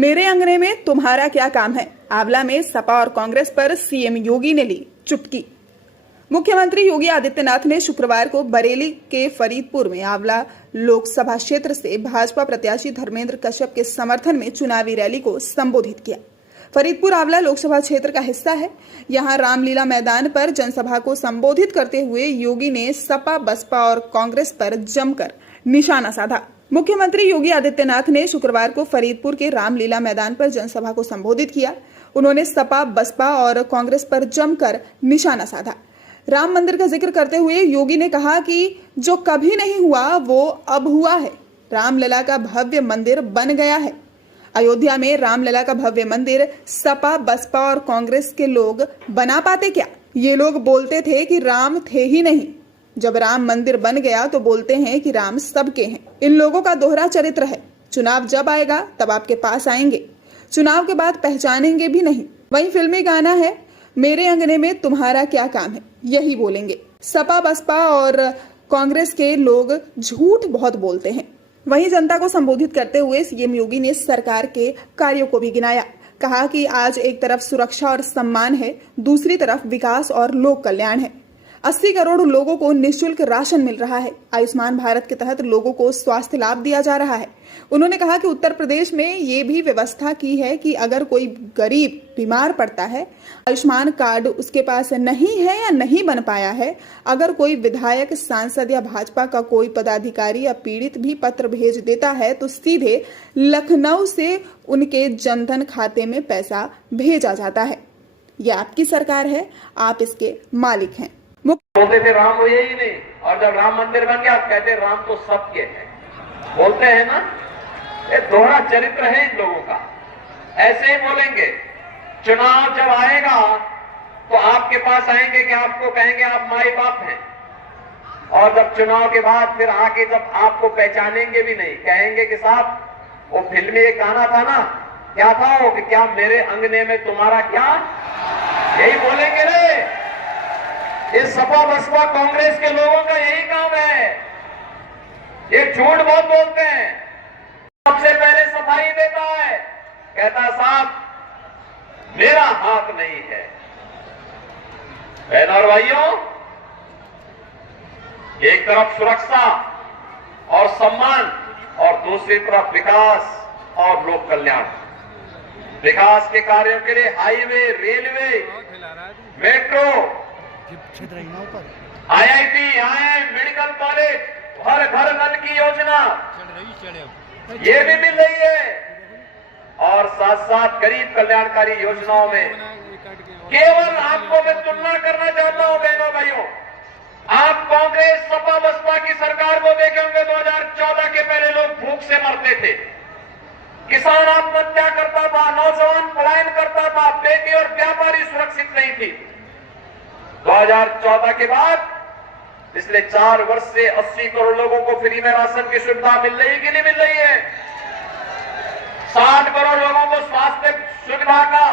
मेरे अंगने में तुम्हारा क्या काम है। आंवला में सपा और कांग्रेस पर सीएम योगी ने ली चुटकी। मुख्यमंत्री योगी आदित्यनाथ ने शुक्रवार को बरेली के फरीदपुर में आंवला लोकसभा क्षेत्र से भाजपा प्रत्याशी धर्मेंद्र कश्यप के समर्थन में चुनावी रैली को संबोधित किया। फरीदपुर आंवला लोकसभा क्षेत्र का हिस्सा है। यहां रामलीला मैदान पर जनसभा को संबोधित करते हुए योगी ने सपा, बसपा और कांग्रेस पर जमकर निशाना साधा। मुख्यमंत्री योगी आदित्यनाथ ने शुक्रवार को फरीदपुर के रामलीला मैदान पर जनसभा को संबोधित किया। उन्होंने सपा, बसपा और कांग्रेस पर जमकर निशाना साधा। राम मंदिर का जिक्र करते हुए योगी ने कहा कि जो कभी नहीं हुआ वो अब हुआ है। रामलला का भव्य मंदिर बन गया है। अयोध्या में रामलला का भव्य मंदिर सपा, बसपा और कांग्रेस के लोग बना पाते क्या? ये लोग बोलते थे कि राम थे ही नहीं। जब राम मंदिर बन गया तो बोलते हैं कि राम सबके हैं। इन लोगों का दोहरा चरित्र है। चुनाव जब आएगा तब आपके पास आएंगे, चुनाव के बाद पहचानेंगे भी नहीं। वही फिल्मी गाना है, मेरे अंगने में तुम्हारा क्या काम है, यही बोलेंगे। सपा, बसपा और कांग्रेस के लोग झूठ बहुत बोलते हैं। वहीं जनता को संबोधित करते हुए सीएम योगी ने सरकार के कार्यों को भी गिनाया। कहा कि आज एक तरफ सुरक्षा और सम्मान है, दूसरी तरफ विकास और लोक कल्याण है। 80 करोड़ लोगों को निःशुल्क राशन मिल रहा है। आयुष्मान भारत के तहत लोगों को स्वास्थ्य लाभ दिया जा रहा है। उन्होंने कहा कि उत्तर प्रदेश में ये भी व्यवस्था की है कि अगर कोई गरीब बीमार पड़ता है, आयुष्मान कार्ड उसके पास नहीं है या नहीं बन पाया है, अगर कोई विधायक, सांसद या भाजपा का कोई पदाधिकारी या पीड़ित भी पत्र भेज देता है तो सीधे लखनऊ से उनके जनधन खाते में पैसा भेजा जाता है। यह आपकी सरकार है, आप इसके मालिक हैं। बोलते थे राम वो यही नहीं, और जब राम मंदिर बन गया कहते राम तो सबके हैं। बोलते हैं ना, ये दोहरा चरित्र है इन लोगों का। ऐसे ही बोलेंगे। चुनाव जब आएगा तो आपके पास आएंगे कि आपको कहेंगे आप माई बाप हैं, और जब चुनाव के बाद फिर आके जब आपको पहचानेंगे भी नहीं, कहेंगे कि साहब वो फिल्मी एक गाना था ना, क्या था वो कि क्या मेरे अंगने में तुम्हारा क्या, यही बोलेंगे रे। इस सपा, बसपा, कांग्रेस के लोगों का यही काम है। ये झूठ बहुत बोलते हैं। सबसे पहले सफाई देता है, कहता साहब मेरा हाथ नहीं है। बहनों और भाइयों, एक तरफ सुरक्षा और सम्मान और दूसरी तरफ विकास और लोक कल्याण। विकास के कार्यों के लिए highway, railway, metro, IIT, IIM, medical college, हर घर नल की योजना ये भी मिल रही है। और साथ साथ गरीब कल्याणकारी योजनाओं में केवल आपको मैं तुलना करना चाहता हूं बहनों भाइयों, आप कांग्रेस, सपा, बसपा की सरकार को देखे होंगे। 2014 के पहले लोग भूख से मरते थे, किसान आत्महत्या करता था, नौजवान पलायन करता था, बेटी और व्यापारी सुरक्षित नहीं थी। 2014 के बाद पिछले 4 वर्ष से 80 करोड़ लोगों को फ्री में राशन की सुविधा मिल रही कि नहीं मिल रही है? 60 करोड़ लोगों को स्वास्थ्य सुविधा का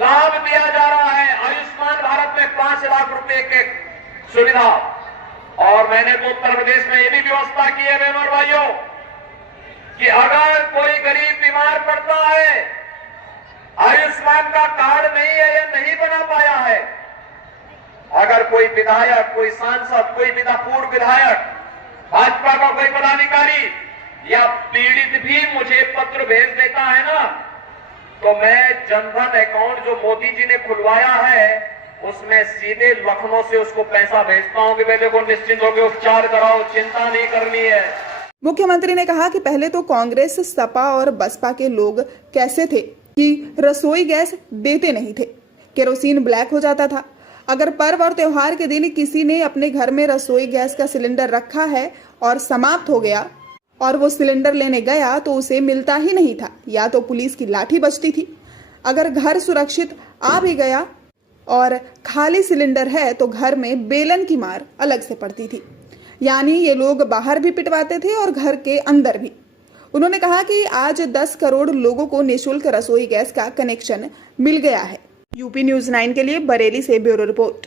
लाभ दिया जा रहा है। आयुष्मान भारत में 5 लाख रुपए के सुविधा। और मैंने तो उत्तर प्रदेश में ये भी व्यवस्था की है बहनों और भाइयों कि अगर कोई गरीब बीमार पड़ता है, आयुष्मान का कार्ड नहीं है या नहीं बना पाया है, अगर कोई विधायक, कोई सांसद, कोई पूर्व विधायक, भाजपा का कोई पदाधिकारी या पीड़ित भी मुझे पत्र भेज देता है ना, तो मैं जनधन अकाउंट जो मोदी जी ने खुलवाया है उसमें सीधे लखनऊ से उसको पैसा भेजता हूं कि पहले को निश्चिंत होकर उपचार कराओ, चिंता नहीं करनी है। मुख्यमंत्री ने कहा कि पहले तो कांग्रेस, सपा और बसपा के लोग कैसे थे कि रसोई गैस देते नहीं थे, केरोसिन ब्लैक हो जाता था। अगर पर्व और त्योहार के दिन किसी ने अपने घर में रसोई गैस का सिलेंडर रखा है और समाप्त हो गया और वो सिलेंडर लेने गया तो उसे मिलता ही नहीं था, या तो पुलिस की लाठी बजती थी। अगर घर सुरक्षित आ भी गया और खाली सिलेंडर है तो घर में बेलन की मार अलग से पड़ती थी, यानी ये लोग बाहर भी पिटवाते थे और घर के अंदर भी। उन्होंने कहा कि आज 10 करोड़ लोगों को निःशुल्क रसोई गैस का कनेक्शन मिल गया है। यूपी न्यूज़ 9 के लिए बरेली से ब्यूरो रिपोर्ट।